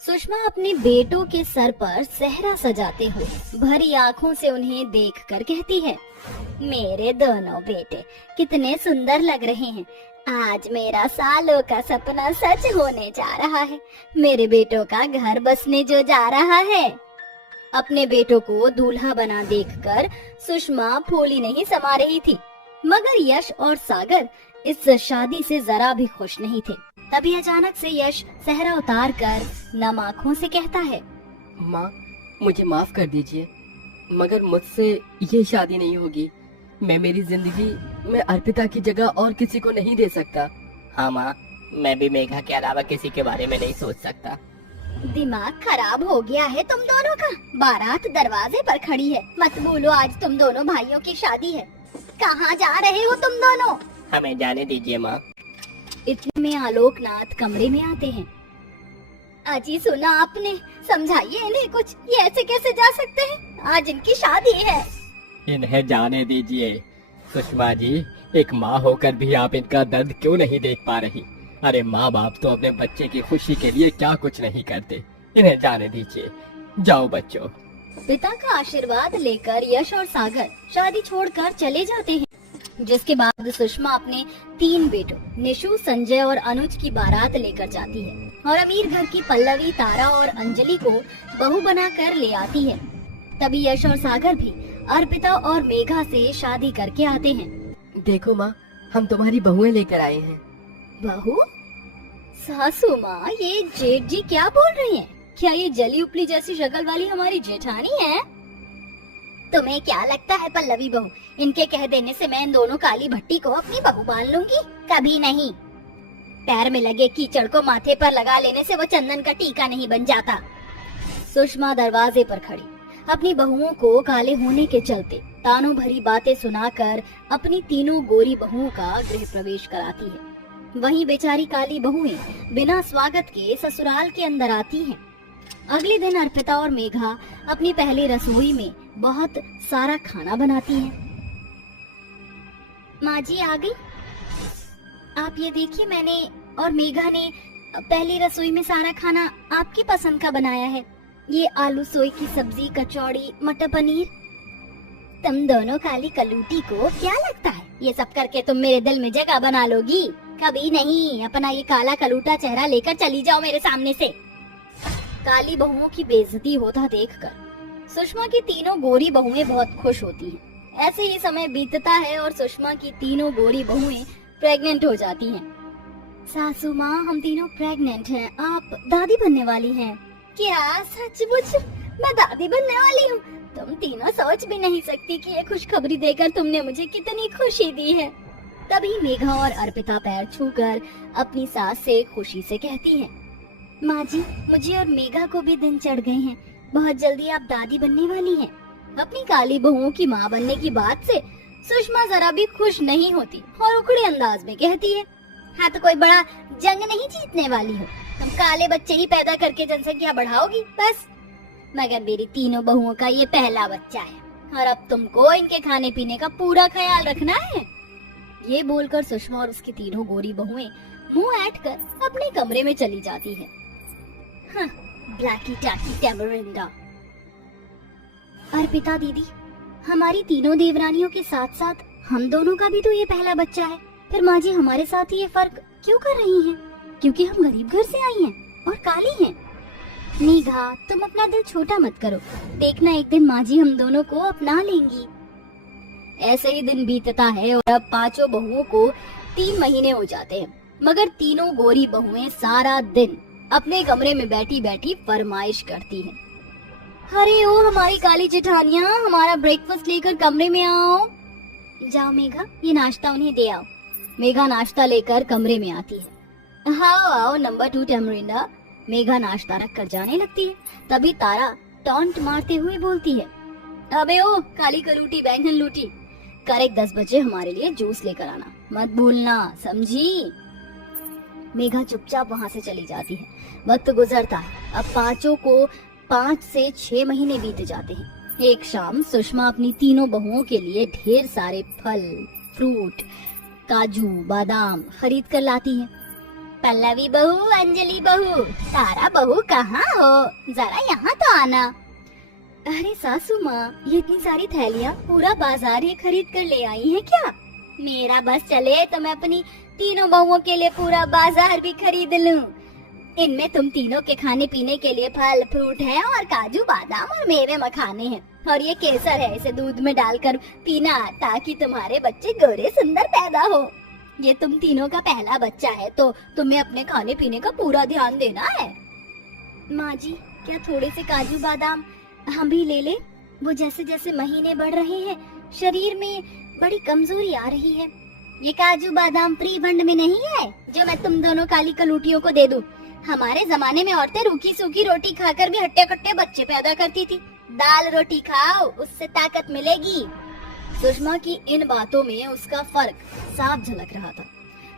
सुषमा अपने बेटों के सर पर सेहरा सजाते हुए भरी आंखों से उन्हें देखकर कहती है, मेरे दोनों बेटे कितने सुंदर लग रहे हैं। आज मेरा सालों का सपना सच होने जा रहा है। मेरे बेटों का घर बसने जो जा रहा है। अपने बेटों को दूल्हा बना देखकर सुषमा फूली नहीं समा रही थी, मगर यश और सागर इस शादी से जरा भी खुश नहीं थे। तभी अचानक से यश सेहरा उतार कर नम आंखों से कहता है, माँ, मुझे माफ कर दीजिए, मगर मुझसे ये शादी नहीं होगी। मैं मेरी जिंदगी में अर्पिता की जगह और किसी को नहीं दे सकता। हाँ माँ, मैं भी मेघा के अलावा किसी के बारे में नहीं सोच सकता। दिमाग खराब हो गया है तुम दोनों का। बारात दरवाजे पर खड़ी है, मत बोलो आज तुम दोनों भाइयों की शादी है। कहाँ जा रहे हो तुम दोनों? हमें जाने दीजिए माँ। इतने में आलोकनाथ कमरे में आते हैं। अजी सुना आपने, समझाइए इन्हें कुछ, ये ऐसे कैसे जा सकते हैं? आज इनकी शादी है। इन्हें जाने दीजिए। सुषमा जी, एक माँ होकर भी आप इनका दर्द क्यों नहीं देख पा रही? अरे माँ बाप तो अपने बच्चे की खुशी के लिए क्या कुछ नहीं करते। इन्हें जाने दीजिए, जाओ बच्चों। पिता का आशीर्वाद लेकर यश और सागर शादी छोड़कर चले जाते हैं, जिसके बाद सुषमा अपने 3 बेटों निशु, संजय और अनुज की बारात लेकर जाती है और अमीर घर की पल्लवी, तारा और अंजलि को बहू बनाकर ले आती है। तभी यश और सागर भी अर्पिता और मेघा से शादी करके आते हैं। देखो माँ, हम तुम्हारी बहुएं लेकर आए हैं। बहू? सासू माँ, ये जेठ जी क्या बोल रही हैं? क्या ये जली उपली जैसी शक्ल वाली हमारी जेठानी है? तुम्हें क्या लगता है पल्लवी बहू, इनके कह देने से मैं इन दोनों काली भट्टी को अपनी बहू मान लूंगी? कभी नहीं। पैर में लगे कीचड़ को माथे पर लगा लेने से वो चंदन का टीका नहीं बन जाता। सुषमा दरवाजे पर खड़ी अपनी बहुओं को काले होने के चलते तानों भरी बातें सुनाकर अपनी तीनों गोरी बहुओं का गृह प्रवेश कराती है। वहीं बेचारी काली बहुएं बिना स्वागत के ससुराल के अंदर आती हैं। अगले दिन अर्पिता और मेघा अपनी पहली रसोई में बहुत सारा खाना बनाती हैं। माँ जी आ गई। आप ये देखिए, मैंने और मेघा ने पहली रसोई में सारा खाना आपकी पसंद का बनाया है। ये आलू सोई की सब्जी, कचौड़ी, मटर पनीर। तुम दोनों काली कलूटी को क्या लगता है ये सब करके तुम मेरे दिल में जगह बना लोगी? कभी नहीं। अपना ये काला कलूटा चेहरा लेकर चली जाओ मेरे सामने से। काली बहुओं की बेइज्जती होता देखकर सुषमा की तीनों गोरी बहुएं बहुत खुश होती हैं। ऐसे ही समय बीतता है और सुषमा की तीनों गोरी बहुएं प्रेग्नेंट हो जाती हैं। सासू माँ, हम तीनों प्रेग्नेंट हैं। आप दादी बनने वाली हैं। क्या सचमुच? मैं दादी बनने वाली हूँ? तुम तीनों सोच भी नहीं सकती कि ये खुशखबरी देकर तुमने मुझे कितनी खुशी दी है। तभी मेघा और अर्पिता पैर छूकर अपनी सास से खुशी से कहती हैं, माँ जी, मुझे और मेघा को भी दिन चढ़ गए हैं। बहुत जल्दी आप दादी बनने वाली हैं। अपनी काली बहुओं की माँ बनने की बात से सुषमा जरा भी खुश नहीं होती और उखड़े अंदाज में कहती है, हाँ तो कोई बड़ा जंग नहीं जीतने वाली हो। तुम काले बच्चे ही पैदा करके जनसंख्या बढ़ाओगी बस। मगर मेरी तीनों बहुओं का ये पहला बच्चा है और अब तुमको इनके खाने पीने का पूरा ख्याल रखना है। ये बोलकर सुषमा और उसकी तीनों गोरी बहुएं मुंह ऐंठ कर अपने कमरे में चली जाती है। हाँ, ब्लैकी टाकी टैमरिंडा। अर्पिता दीदी, हमारी तीनों देवरानियों के साथ साथ हम दोनों का भी तो ये पहला बच्चा है। फिर माँ जी हमारे साथ ही ये फर्क क्यों कर रही हैं? क्योंकि हम गरीब घर से आई हैं और काली हैं। मेघा, तुम अपना दिल छोटा मत करो। देखना एक दिन माँ जी हम दोनों को अपना लेंगी। ऐसे ही दिन बीतता है और अब पांचों बहुओं को 3 महीने हो जाते हैं, मगर तीनों गोरी बहुएं सारा दिन अपने कमरे में बैठी बैठी फरमाइश करती हैं। अरे ओ हमारी काली जेठानियाँ, हमारा ब्रेकफास्ट लेकर कमरे में आओ। जाओ मेघा, ये नाश्ता उन्हें दे आओ। मेघा नाश्ता लेकर कमरे में आती है। हाँ आओ नंबर 2 टैमरिंडा। मेघा नाश्ता रख कर जाने लगती है। तभी तारा टॉन्ट मारते हुए बोलती है, अबे ओ काली कलूटी बैंगन लूटी, करेक्ट 10 बजे हमारे लिए जूस लेकर आना, मत भूलना, समझी? मेघा चुपचाप वहाँ से चली जाती है। वक्त गुजरता है। अब पांचों को 5 से 6 महीने बीत जाते हैं। एक शाम सुषमा अपनी तीनों बहुओं के लिए ढेर सारे फल, फ्रूट, काजू, बादाम खरीद कर लाती है। पल्लवी बहू, अंजलि बहू, तारा बहू कहाँ हो? जरा यहाँ तो आना। अरे सासू माँ, ये इतनी सारी थैलियाँ पूरा बाजार ही खरीद कर ले आई हैं क्या? मेरा बस चले तो मैं अपनी तीनों बहुओं के लिए पूरा बाजार भी खरीद लूं। इनमें तुम तीनों के खाने पीने के लिए फल फ्रूट है और काजू बादाम और मेवे मखाने हैं, और ये केसर है, इसे दूध में डालकर पीना ताकि तुम्हारे बच्चे गोरे सुंदर पैदा हो। ये तुम तीनों का पहला बच्चा है तो तुम्हें अपने खाने पीने का पूरा ध्यान देना है। माँ जी, क्या थोड़े से काजू बादाम हम भी ले ले? वो जैसे जैसे महीने बढ़ रहे हैं शरीर में बड़ी कमजोरी आ रही है। ये काजू बादाम फ्री फंड में नहीं है जो मैं तुम दोनों काली कलूटियों को दे दूं। हमारे जमाने में औरतें रूखी सूखी रोटी खाकर भी हट्टे कट्टे बच्चे पैदा करती थी। दाल रोटी खाओ, उससे ताकत मिलेगी। सुषमा की इन बातों में उसका फर्क साफ झलक रहा था।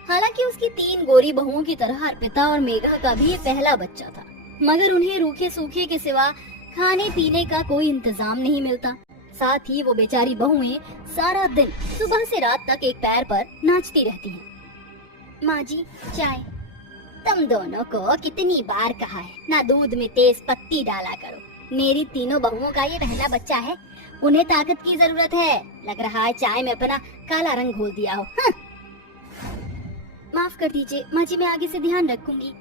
हालांकि उसकी 3 गोरी बहुओं की तरह अर्पिता और मेघा का भी ये पहला बच्चा था, मगर उन्हें रूखे सूखे के सिवा खाने पीने का कोई इंतजाम नहीं मिलता। साथ ही वो बेचारी बहुएं सारा दिन सुबह से रात तक एक पैर पर नाचती रहती हैं। माँ जी, चाय। तुम दोनों को कितनी बार कहा है ना दूध में तेज पत्ती डाला करो। मेरी तीनों बहुओं का ये पहला बच्चा है, उन्हें ताकत की जरूरत है। लग रहा है चाय में अपना काला रंग घोल दिया हो। माफ कर दीजिए माँ जी, मैं आगे से ध्यान रखूंगी।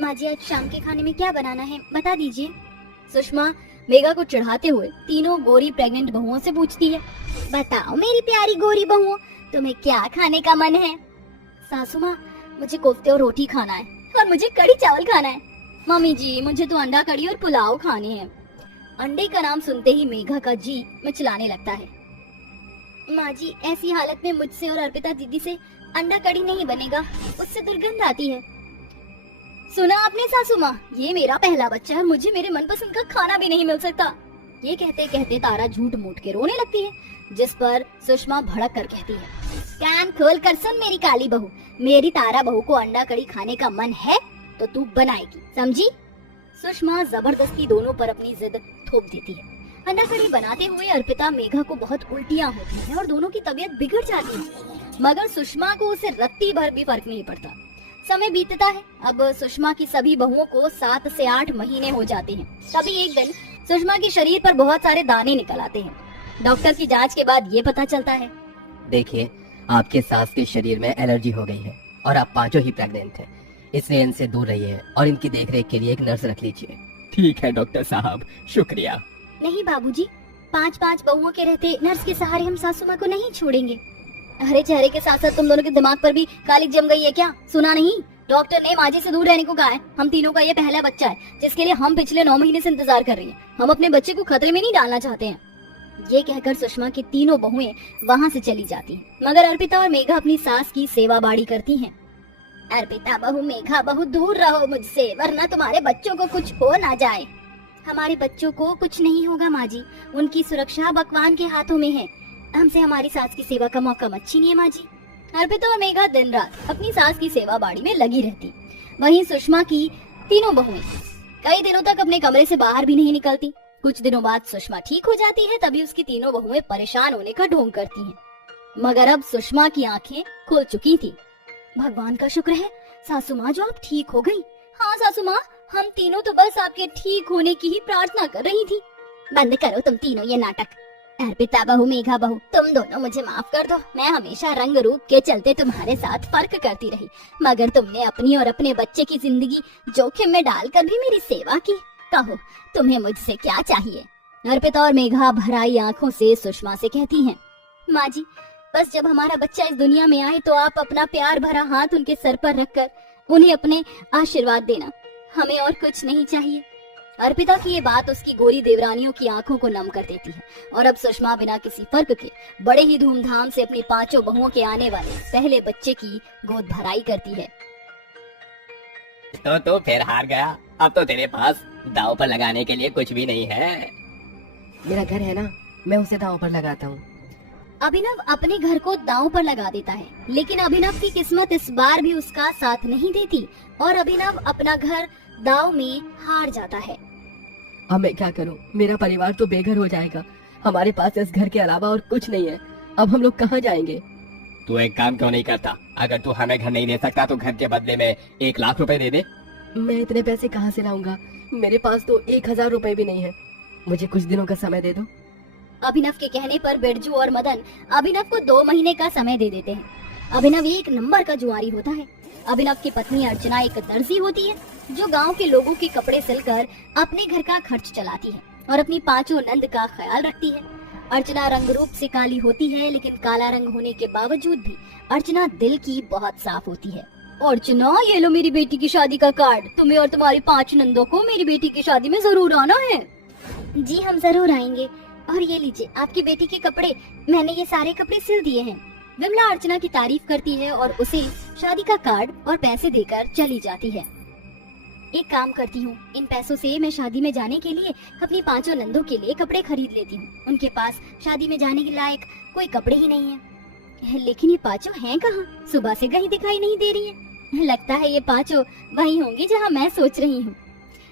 माँ जी, आज शाम के खाने में क्या बनाना है बता दीजिए। सुषमा मेघा को चढ़ाते हुए तीनों गोरी प्रेग्नेंट बहुओं से पूछती है। बताओ मेरी प्यारी गोरी बहुओं, तुम्हें क्या खाने का मन है? सासू माँ, मुझे कोफ्ते और रोटी खाना है और मुझे कड़ी चावल खाना है। मम्मी जी, मुझे तो अंडा कड़ी और पुलाव खाने हैं। अंडे का नाम सुनते ही मेघा का जी मिचलाने लगता है। माँ जी, ऐसी हालत में मुझसे और अर्पिता दीदी से अंडा कड़ी नहीं बनेगा, उससे दुर्गंध आती है। सुना आपने सासू माँ, ये मेरा पहला बच्चा है, मुझे मेरे मनपसंद का खाना भी नहीं मिल सकता। ये कहते कहते तारा झूठ मूठ के रोने लगती है, जिस पर सुषमा भड़क कर कहती है, कान खोल कर सुन मेरी काली बहू, मेरी तारा बहू को अंडा कड़ी खाने का मन है तो तू बनाएगी, समझी? सुषमा जबरदस्ती दोनों पर अपनी जिद थोप देती है। अंडा कड़ी बनाते हुए अर्पिता मेघा को बहुत उल्टियाँ होती हैं और दोनों की तबीयत बिगड़ जाती है, मगर सुषमा को उसे रत्ती भर भी फर्क नहीं पड़ता। समय बीतता है। अब सुषमा की सभी बहुओं को 7 से 8 महीने हो जाते हैं। तभी एक दिन सुषमा के शरीर पर बहुत सारे दाने निकल आते हैं। डॉक्टर की जांच के बाद ये पता चलता है, देखिए, आपके सास के शरीर में एलर्जी हो गई है और आप 5 ही प्रेग्नेंट हैं, इसलिए इनसे दूर रहिए और इनकी देखरेख के लिए एक नर्स रख लीजिए। ठीक है डॉक्टर साहब, शुक्रिया। नहीं बाबूजी, 5 बहुओं के रहते नर्स के सहारे हम सासू माँ को नहीं छोड़ेंगे। अरे चेहरे के साथ साथ तुम दोनों के दिमाग पर भी काली जम गई है क्या? सुना नहीं, डॉक्टर ने माँ जी से दूर रहने को कहा है। हम तीनों का ये पहला बच्चा है जिसके लिए हम पिछले 9 महीने से इंतजार कर रही हैं। हम अपने बच्चे को खतरे में नहीं डालना चाहते हैं। ये कहकर सुषमा की तीनों बहुएं वहाँ से चली जाती हैं, मगर अर्पिता और मेघा अपनी सास की सेवा बाड़ी करती हैं। अर्पिता बहू, मेघा बहू, दूर रहो मुझसे, वरना तुम्हारे बच्चों को कुछ हो ना जाए। हमारे बच्चों को कुछ नहीं होगा माँ जी, उनकी सुरक्षा भगवान के हाथों में है। हमसे हमारी सास की सेवा का मौका मत छीनिए माँ जी। अर्पिता और मेघा दिन रात अपनी सास की सेवा बाड़ी में लगी रहती। वहीं सुषमा की तीनों बहुएं कई दिनों तक अपने कमरे से बाहर भी नहीं निकलती। कुछ दिनों बाद सुषमा ठीक हो जाती है, तभी उसकी तीनों बहुएं परेशान होने का ढोंग करती हैं। मगर अब सुषमा की आंखें खुल चुकी थी। भगवान का शुक्र है सासू माँ, जो आप ठीक हो गई। हाँ सासू माँ, हम तीनों तो बस आपके ठीक होने की ही प्रार्थना कर रही थी। बंद करो तुम तीनों ये नाटक। अर्पिता बहू, मेघा बहू, तुम दोनों मुझे माफ कर दो। मैं हमेशा रंग रूप के चलते तुम्हारे साथ फर्क करती रही, मगर तुमने अपनी और अपने बच्चे की जिंदगी जोखिम में डालकर भी मेरी सेवा की। कहो तुम्हें मुझसे क्या चाहिए? अर्पिता और मेघा भराई आंखों से सुषमा से कहती हैं, माँ जी, बस जब हमारा बच्चा इस दुनिया में आए तो आप अपना प्यार भरा हाथ उनके सर पर रखकर उन्हें अपने आशीर्वाद देना, हमें और कुछ नहीं चाहिए। अर्पिता की ये बात उसकी गोरी देवरानियों की आंखों को नम कर देती है और अब सुषमा बिना किसी फर्क के बड़े ही धूमधाम से अपनी 5 बहुओं के आने वाले पहले बच्चे की गोद भराई करती है। तो फिर हार गया। अब तो तेरे पास दांव पर लगाने के लिए कुछ भी नहीं है। मेरा घर है ना, मैं उसे दांव पर लगाता हूँ। अभिनव अपने घर को दांव पर लगा देता है, लेकिन अभिनव की किस्मत इस बार भी उसका साथ नहीं देती और अभिनव अपना घर दांव में हार जाता है। अब मैं क्या करूं? मेरा परिवार तो बेघर हो जाएगा। हमारे पास इस घर के अलावा और कुछ नहीं है। अब हम लोग कहाँ जाएंगे? तू एक काम क्यों नहीं करता? अगर तू हमें घर नहीं दे सकता तो घर के बदले में 1 लाख रुपए दे दे। मैं इतने पैसे कहाँ से लाऊंगा? मेरे पास तो 1000 रुपए भी नहीं है। मुझे कुछ दिनों का समय दे दो। अभिनव के कहने पर बिरजू और मदन अभिनव को 2 महीने का समय दे देते हैं। अभिनव एक नंबर का जुआरी होता है। अभिनव की पत्नी अर्चना एक दर्जी होती है जो गांव के लोगों के कपड़े सिलकर अपने घर का खर्च चलाती है और अपनी 5 नंद का ख्याल रखती है। अर्चना रंग रूप से काली होती है, लेकिन काला रंग होने के बावजूद भी अर्चना दिल की बहुत साफ होती है। अर्चना, ये लो मेरी बेटी की शादी का कार्ड। तुम्हें और तुम्हारी 5 नंदों को मेरी बेटी की शादी में जरूर आना है। जी हम जरूर आएंगे। और ये लीजिए आपकी बेटी के कपड़े, मैंने ये सारे कपड़े सिल दिए हैं। विमला अर्चना की तारीफ करती है और उसे शादी का कार्ड और पैसे देकर चली जाती है। एक काम करती हूँ, इन पैसों से मैं शादी में जाने के लिए अपनी 5 नंदों के लिए कपड़े खरीद लेती हूँ। उनके पास शादी में जाने के लायक कोई कपड़े ही नहीं है। लेकिन ये 5 हैं कहाँ? सुबह से कहीं दिखाई नहीं दे रही है। लगता है ये 5 वही होंगी जहाँ मैं सोच रही हूँ।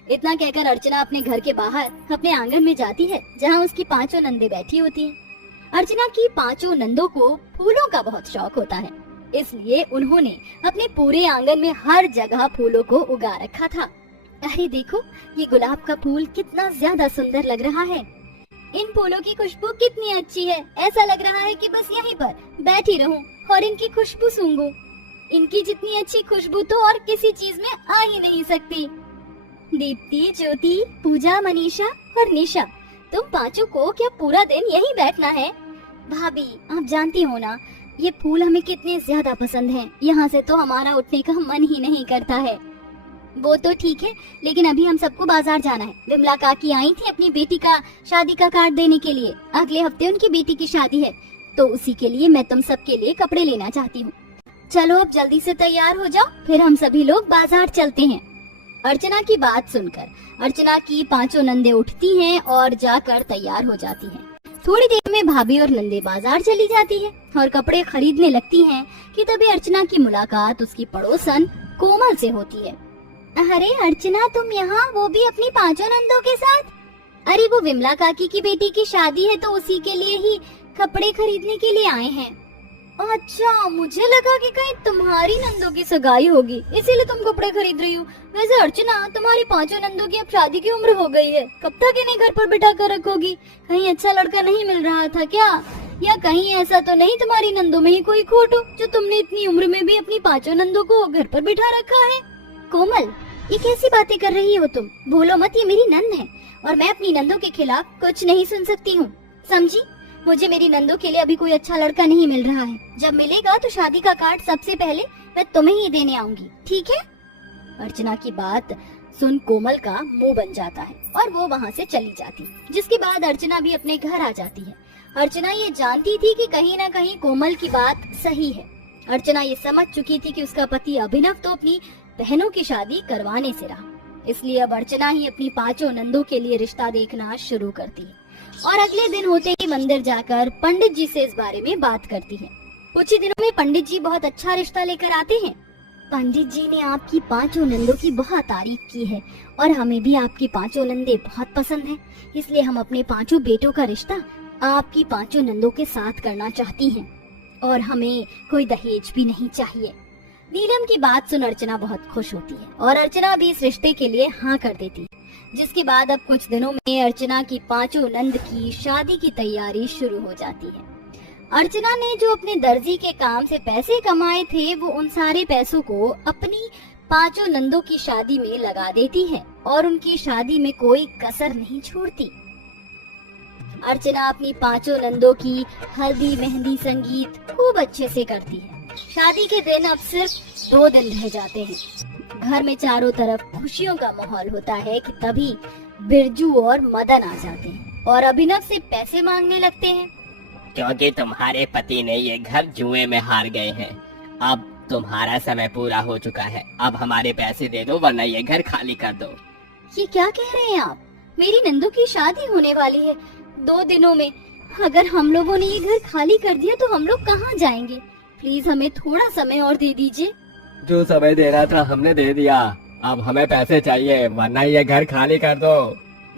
इतना कहकर अर्चना अपने घर के बाहर अपने आंगन में जाती है जहाँ उसकी 5 नंदे बैठी होती हैं। अर्चना की 5 नंदों को फूलों का बहुत शौक होता है, इसलिए उन्होंने अपने पूरे आंगन में हर जगह फूलों को उगा रखा था। अरे देखो, ये गुलाब का फूल कितना ज्यादा सुंदर लग रहा है। इन फूलों की खुशबू कितनी अच्छी है। ऐसा लग रहा है कि बस यहीं पर बैठी रहूं और इनकी खुशबू सूंघूं। इनकी जितनी अच्छी खुशबू तो और किसी चीज में आ ही नहीं सकती। दीप्ति, ज्योति, पूजा, मनीषा और निशा, तुम 5 को क्या पूरा दिन यहीं बैठना है? भाभी, आप जानती हो ना, ये फूल हमें कितने ज्यादा पसंद हैं। यहाँ से तो हमारा उठने का मन ही नहीं करता है। वो तो ठीक है, लेकिन अभी हम सबको बाजार जाना है। विमला काकी आई थी अपनी बेटी का शादी का कार्ड देने के लिए। अगले हफ्ते उनकी बेटी की शादी है, तो उसी के लिए मैं तुम सबके लिए कपड़े लेना चाहती हूँ। चलो अब जल्दी से तैयार हो जाओ, फिर हम सभी लोग बाजार चलते हैं। अर्चना की बात सुनकर अर्चना की 5 नंदे उठती हैं और जाकर तैयार हो जाती हैं। थोड़ी देर में भाभी और नंदे बाजार चली जाती है और कपड़े खरीदने लगती हैं कि तभी अर्चना की मुलाकात उसकी पड़ोसन कोमल से होती है। अरे अर्चना, तुम यहाँ, वो भी अपनी 5 नंदों के साथ? अरे वो विमला काकी की बेटी की शादी है तो उसी के लिए ही कपड़े खरीदने के लिए आए हैं। अच्छा, मुझे लगा कि कहीं तुम्हारी नंदों की सगाई होगी इसीलिए तुम कपड़े खरीद रही हो। वैसे अर्चना, तुम्हारी 5 नंदों की अब शादी की उम्र हो गई है, कब तक इन्हें घर पर बिठा कर रखोगी? कहीं अच्छा लड़का नहीं मिल रहा था क्या? या कहीं ऐसा तो नहीं तुम्हारी नंदों में ही कोई खोट हो जो तुमने इतनी उम्र में भी अपनी 5 नंदों को घर पर बिठा रखा है? कोमल, ये कैसी बातें कर रही हो तुम? बोलो मत, ये मेरी नंद है और मैं अपनी नंदों के खिलाफ कुछ नहीं सुन सकती हूँ, समझी? मुझे मेरी नंदों के लिए अभी कोई अच्छा लड़का नहीं मिल रहा है। जब मिलेगा तो शादी का कार्ड सबसे पहले मैं तुम्हें ही देने आऊंगी, ठीक है? अर्चना की बात सुन कोमल का मुंह बन जाता है और वो वहाँ से चली जाती, जिसके बाद अर्चना भी अपने घर आ जाती है। अर्चना ये जानती थी कि कहीं न कहीं कोमल की बात सही है। अर्चना ये समझ चुकी थी कि उसका पति अभिनव तो अपनी बहनों की शादी करवाने से रहा, इसलिए अब अर्चना ही अपनी 5 नंदों के लिए रिश्ता देखना शुरू करती है और अगले दिन होते ही मंदिर जाकर पंडित जी से इस बारे में बात करती है। कुछ ही दिनों में पंडित जी बहुत अच्छा रिश्ता लेकर आते हैं। पंडित जी ने आपकी 5 नंदों की बहुत तारीफ की है और हमें भी आपकी 5 नंदे बहुत पसंद हैं, इसलिए हम अपने 5 बेटों का रिश्ता आपकी 5 नंदों के साथ करना चाहती हैं और हमें कोई दहेज भी नहीं चाहिए। नीलम की बात सुन अर्चना बहुत खुश होती है और अर्चना भी इस रिश्ते के लिए हाँ कर देती है, जिसके बाद अब कुछ दिनों में अर्चना की 5 नंद की शादी की तैयारी शुरू हो जाती है। अर्चना ने जो अपने दर्जी के काम से पैसे कमाए थे, वो उन सारे पैसों को अपनी 5 नंदों की शादी में लगा देती है और उनकी शादी में कोई कसर नहीं छोड़ती। अर्चना अपनी 5 नंदों की हल्दी, मेहंदी, संगीत खूब अच्छे से करती है। शादी के दिन अब सिर्फ 2 दिन रह जाते हैं। घर में चारों तरफ खुशियों का माहौल होता है कि तभी बिरजू और मदन आ जाते हैं और अभिनव से पैसे मांगने लगते हैं। क्योंकि तुम्हारे पति ने ये घर जुए में हार गए हैं। अब तुम्हारा समय पूरा हो चुका है, अब हमारे पैसे दे दो वरना ये घर खाली कर दो। ये क्या कह रहे हैं आप? मेरी नंदू की शादी होने वाली है 2 दिनों में। अगर हम लोगों ने ये घर खाली कर दिया तो हम लोग कहाँ जाएंगे? प्लीज हमें थोड़ा समय और दे दीजिए। जो समय देना था हमने दे दिया, अब हमें पैसे चाहिए वरना ये घर खाली कर दो।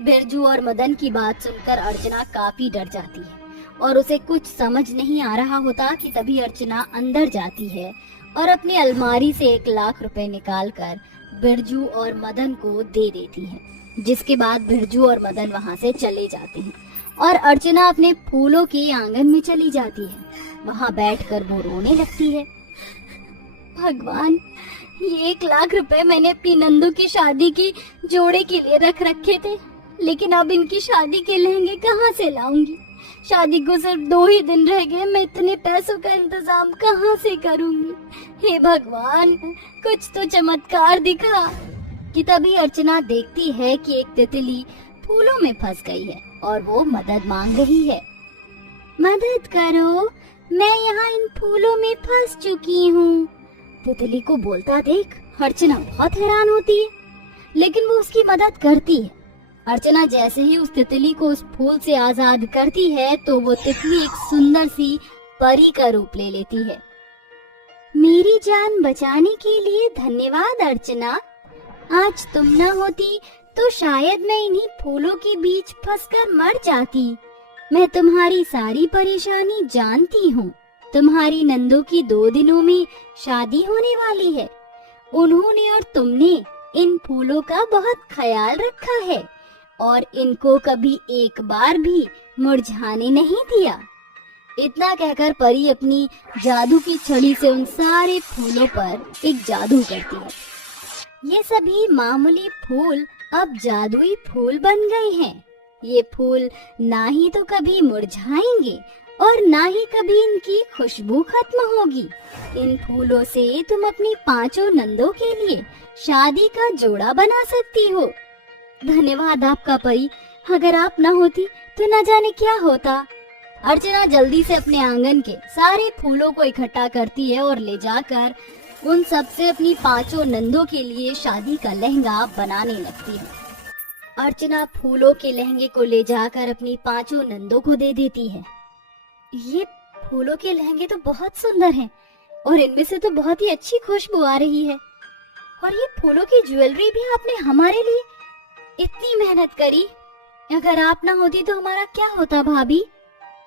बिरजू और मदन की बात सुनकर अर्चना काफी डर जाती है और उसे कुछ समझ नहीं आ रहा होता कि तभी अर्चना अंदर जाती है और अपनी अलमारी से 1 लाख रुपए निकालकर बिरजू और मदन को दे देती है। जिसके बाद बिरजू और मदन वहां से चले जाते हैं और अर्चना अपने फूलों के आंगन में चली जाती है। वहां बैठकर वो रोने लगती है। भगवान, ये 1 लाख रुपए मैंने अपनी नंदू की शादी की जोड़े के लिए रख रखे थे, लेकिन अब इनकी शादी के लहंगे कहाँ से लाऊंगी? शादी को सिर्फ 2 ही दिन रह गए, मैं इतने पैसों का इंतजाम कहाँ से करूंगी? हे भगवान, कुछ तो चमत्कार दिखा। कि तभी अर्चना देखती है कि एक तितली फूलों में फंस गई है और वो मदद मांग रही है। मदद करो, मैं यहाँ इन फूलों में फंस चुकी हूँ। तितली को बोलता देख अर्चना बहुत हैरान होती है, लेकिन वो उसकी मदद करती है। अर्चना जैसे ही उस तितली को उस फूल से आजाद करती है तो वो तितली एक सुंदर सी परी का रूप ले लेती है। मेरी जान बचाने के लिए धन्यवाद अर्चना। आज तुम न होती तो शायद मैं इन्हीं फूलों के बीच फंसकर मर जाती। मैं तुम्हारी सारी परेशानी जानती हूँ। तुम्हारी नंदू की 2 दिनों में शादी होने वाली है। उन्होंने और तुमने इन फूलों का बहुत ख्याल रखा है और इनको कभी एक बार भी मुरझाने नहीं दिया। इतना कहकर परी अपनी जादू की छड़ी से उन सारे फूलों पर एक जादू करती है। ये सभी मामूली फूल अब जादुई फूल बन गए हैं। ये फूल ना ही तो कभी मुरझाएंगे और ना ही कभी इनकी खुशबू खत्म होगी। इन फूलों से तुम अपनी 5 नंदों के लिए शादी का जोड़ा बना सकती हो। धन्यवाद आपका परी, अगर आप न होती तो न जाने क्या होता। अर्चना जल्दी से अपने आंगन के सारे फूलों को इकट्ठा करती है और ले जाकर उन सब से अपनी 5 नंदों के लिए शादी का लहंगा बनाने लगती है। अर्चना फूलों के लहंगे को ले जाकर अपनी 5 नंदों को दे देती है। ये फूलों के लहंगे तो बहुत सुंदर हैं और इनमें से तो बहुत ही अच्छी खुशबू आ रही है। और ये फूलों की ज्वेलरी भी आपने हमारे लिए इतनी मेहनत करी। अगर आप ना होती तो हमारा क्या होता भाभी?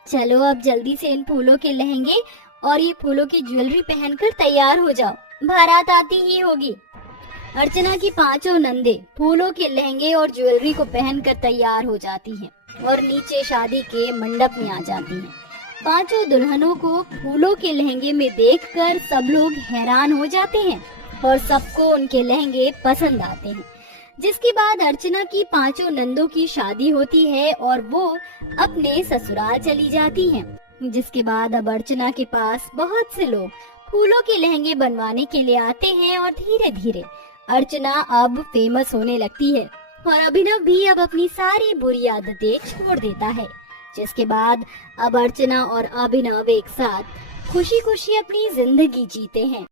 चलो अब जल्दी से इन फूलों के लहंगे और ये फूलों की ज्वेलरी पहनकर तैयार हो जाओ, बारात आती ही होगी। अर्चना की 5 नंदे फूलों के लहंगे और ज्वेलरी को पहनकर तैयार हो जाती हैं और नीचे शादी के मंडप में आ जाती हैं। 5 दुल्हनों को फूलों के लहंगे में देखकर सब लोग हैरान हो जाते हैं और सबको उनके लहंगे पसंद आते हैं। जिसके बाद अर्चना की 5 नंदों की शादी होती है और वो अपने ससुराल चली जाती हैं। जिसके बाद अब अर्चना के पास बहुत से लोग फूलों के लहंगे बनवाने के लिए आते हैं और धीरे धीरे अर्चना अब फेमस होने लगती है और अभिनव भी अब अपनी सारी बुरी आदतें छोड़ देता है। जिसके बाद अब अर्चना और अभिनव एक साथ खुशी खुशी अपनी जिंदगी जीते हैं।